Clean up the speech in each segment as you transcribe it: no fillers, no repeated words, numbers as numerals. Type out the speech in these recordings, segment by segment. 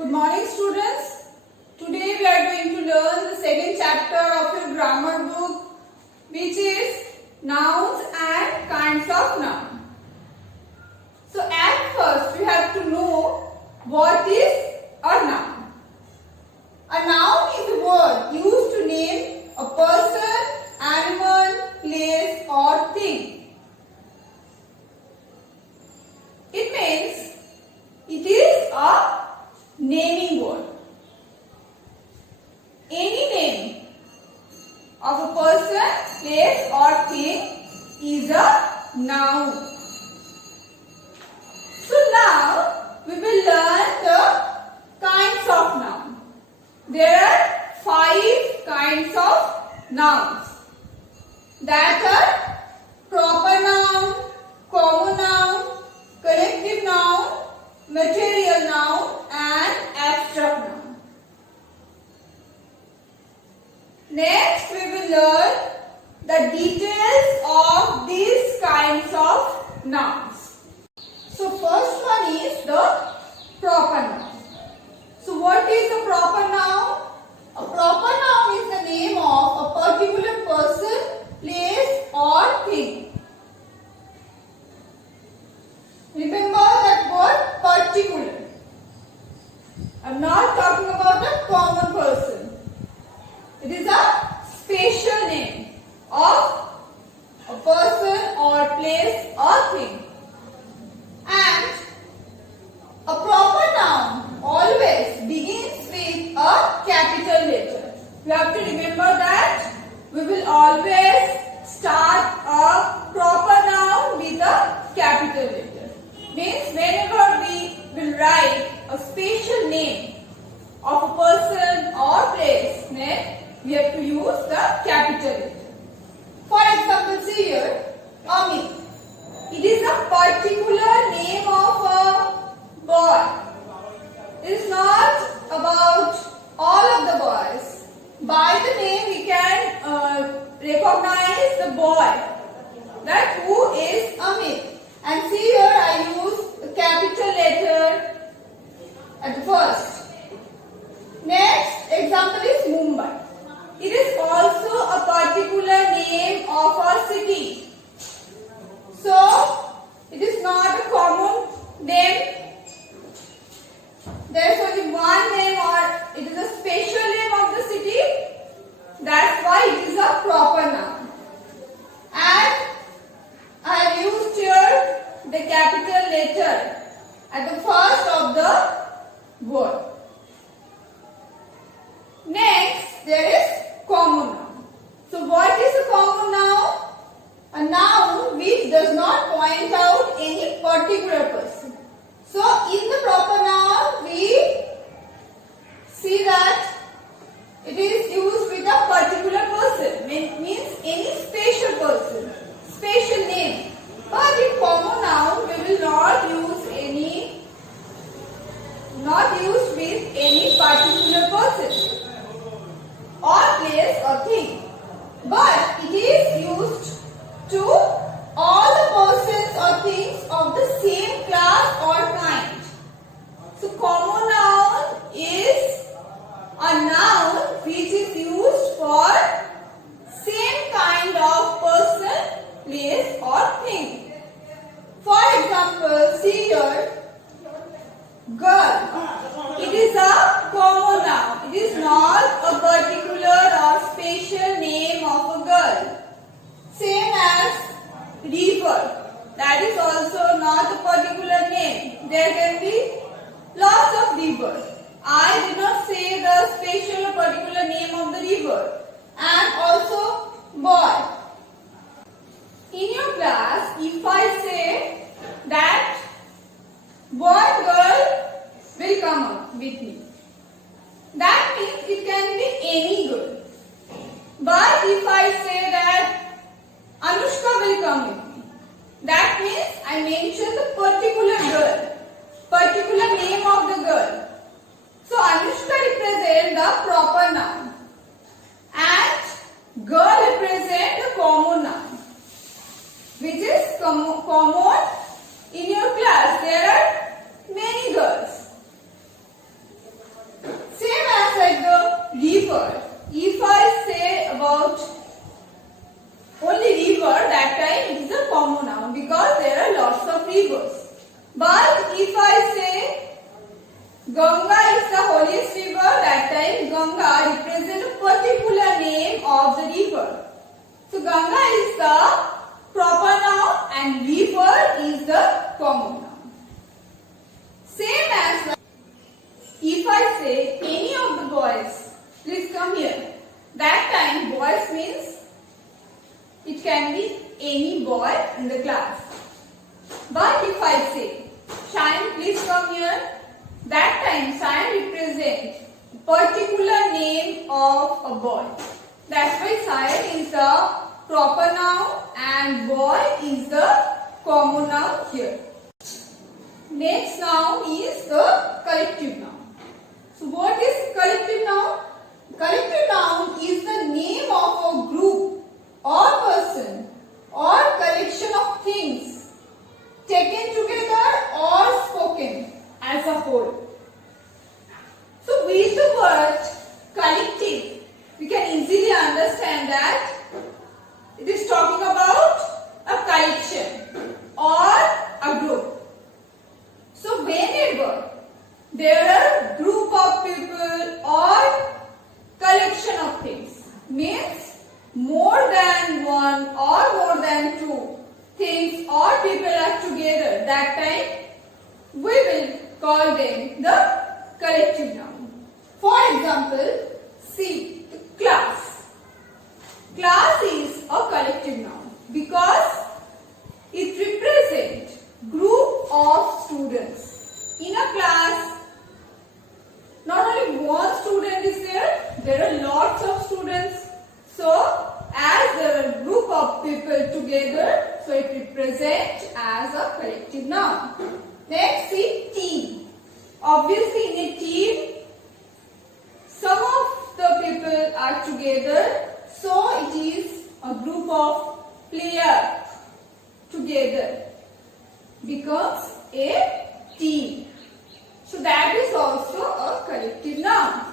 Good morning, students. Today we are going to learn the second chapter of your grammar book, which is nouns and kinds of noun. So at first we have to know what is a noun. A noun is a word used to name a person, animal, place or thing. It means it is a naming word. Any name of a person, place or thing is a noun. So now we will learn the kinds of noun. There are 5 kinds of nouns. That are proper noun, common noun, collective noun, material noun and abstract noun. Next we will learn the details of these kinds of nouns. So first one is the proper noun. So what is a proper noun? A proper noun is the name of a particular person, place or thing. Remember that word particular. I am not talking about a common person. It is a special name of a person or place or thing. And a proper noun always begins with a capital letter. You have to remember that we will always start a proper noun with a capital letter. Means whenever we will write a special name of a person or place, then we have to use the capital letter. For example, see here, Amit. It is a particular name of a boy. It is not about all of the boys. By the name we can recognize the boy, that who is Amit. And see here I use a capital letter at the first. Next example is Mumbai. It is also a particular name of a city. So it is not a common name. There is only one name or it is a special name of the city. That's why it is a proper noun. And I have used here the capital letter at the first of the word. Next, there is common noun. So what is a common noun? A noun which does not point out any particular person. So in the proper noun, we see that it is used with a particular person. Means any special person, special name. But in common noun, we will not use with any particular person or place or thing. But it is used to all the persons or things of the same class or kind. So common noun is a noun which is used for same kind of person, place or thing. For example, see here, girl. It is a common noun. It is not a particular or special name of a girl. Same as river. That is also not a particular name. There can be lots of rivers. I did not say the special or particular name of the river. And also boy. In your class, if I say that boy, girl will come up with me, that means it can be any girl. But if I say that Anushka will come with me, that means I mention the particular girl, particular name of the girl. So Anushka represents the proper noun and girl represents the common noun, which is common in your class. There are many girls. Ganga is the holiest river. That time Ganga represents a particular name of the river. So Ganga is the proper noun and river is the common noun. Same as if I say any of the boys, please come here. That time boys means it can be any boy in the class. But if I say Shayan, please come here. That time Shayan represents a particular name of a boy. That's why Shayan is the proper noun and boy is the common noun here. Next noun is the collective noun. So what is collective noun? Collective noun is the name of a group or person or collection of things taken together or spoken as a whole. So with the word collective, we can easily understand that it is talking about a collection or a group. So whenever there are group of people or collection of things, means more than one or more than two things or people are together, that time we will call them the collective noun. For example, see the class. Class is a collective noun because it represents group of students. In a class, not only one student is there are lots of students. So, as there are group of people together, so it represents as a collective noun. Next, see team. Obviously, in a team, some of the people are together, so it is a group of players together. Becomes a team. So that is also a collective noun.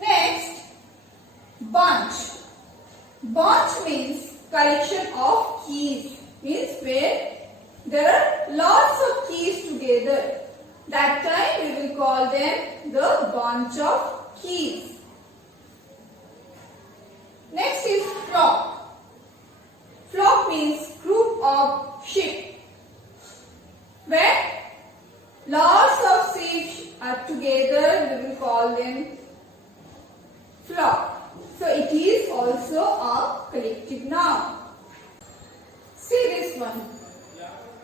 Next, bunch. Bunch means collection of keys. Means where there are lots of keys together. That time we will call them the bunch of keys. Next is flock. Flock means group of sheep. Where lots of sheep are together, we will call them flock. So it is also a collective noun. See this one.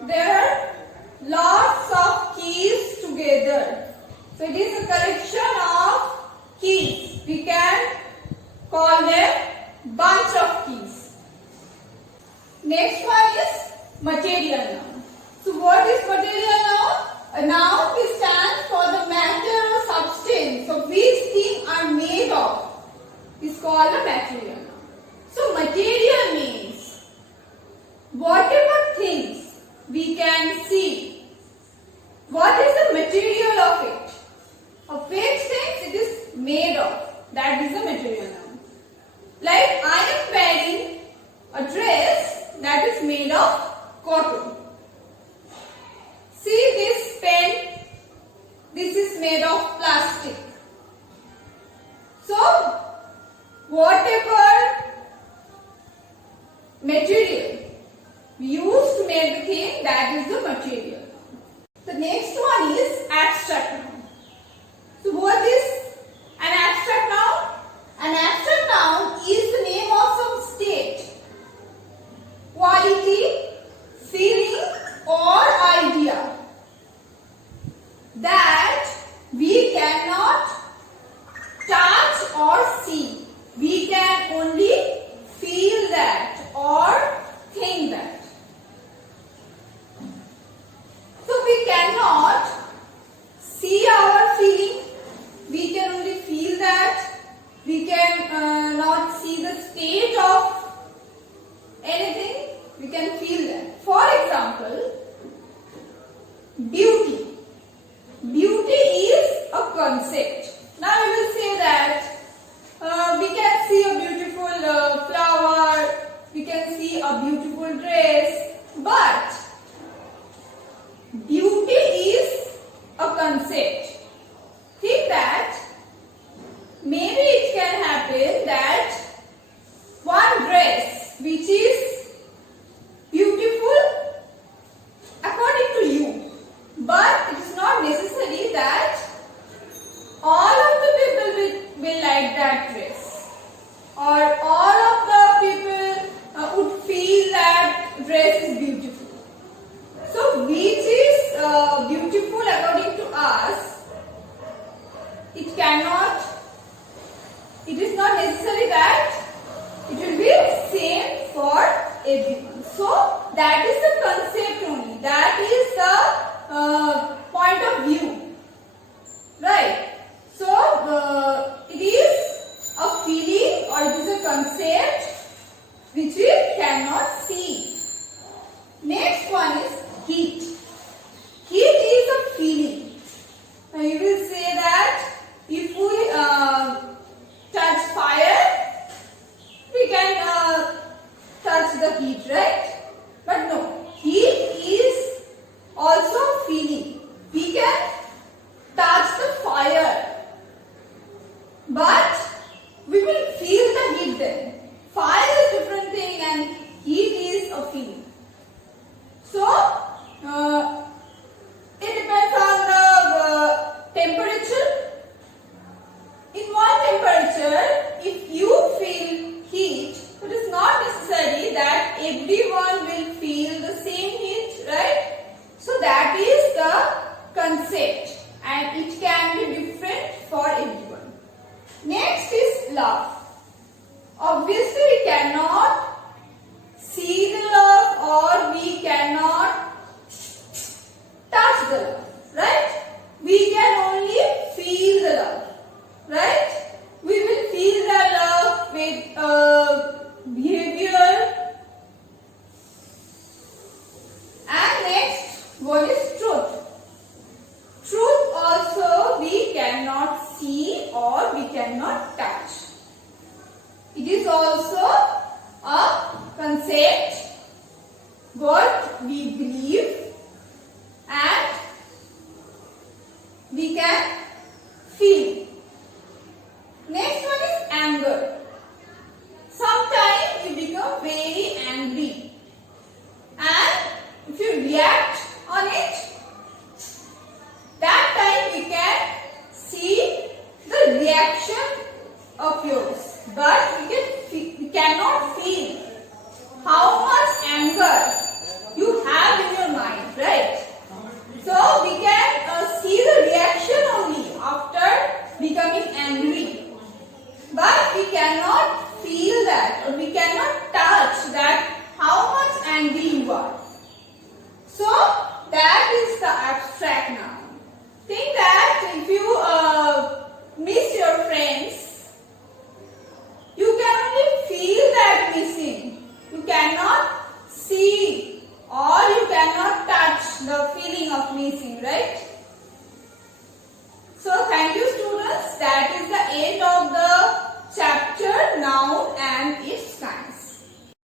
There are lots of keys together. So it is a collection of keys. We can call them bunch of keys. Next one is material noun. So what is material noun? A noun which stands for the matter or substance of which things are made of is called a material noun. So material means whatever things we can see. What is the material of it? Of which things it is made of. That is the material noun. Like I am wearing a dress that is made of cotton. See this pen, this is made of plastic. So, whatever material we use to make the thing, that is the material. The next one is abstract noun. So, what is an abstract noun? An abstract noun is the name of some state, quality, feeling or idea that we cannot touch or see. We can only feel that or think that. So we cannot see our feeling. We can only feel that. We can not see the state of anything. We can feel that. For example, beauty. Beauty is a concept. Now we will say that we can see a beautiful flower, we can see a beautiful dress, but beauty is a concept. it cannot, it is not necessary that it will be same for everyone. So that is the concept only. That is the point of view, right? So it is a feeling or it is a concept which we cannot see. Next one is heat. Heat is a feeling. Now you will say that if we touch fire, we can touch the heat, right? But no, heat is also feeling. We can touch the fire, but we will feel the heat then. Fire is a different thing and heat is a feeling. So, it depends on the temperature. In one temperature, if you feel heat, it is not necessary that everyone will feel the same heat, right? So that is the concept and it can be different for everyone. Next is love. Obviously we cannot see the love or we cannot touch the love, right? We can only feel the love, right? We will feel the love with behavior. And next one is truth. Truth also we cannot see or we cannot touch. It is also a concept what we believe and we can feel. Next one is anger. Sometimes you become very angry and if you react on it, that time we can see the reaction of yours, but we cannot feel how much anger you have in your mind, right? So we can see the reaction only after becoming angry, but we cannot feel that or we cannot touch that how much angry you are. So that is the abstract noun. Think that if you miss your friends, you can only feel that missing. You cannot see or you cannot touch the feeling of missing, right?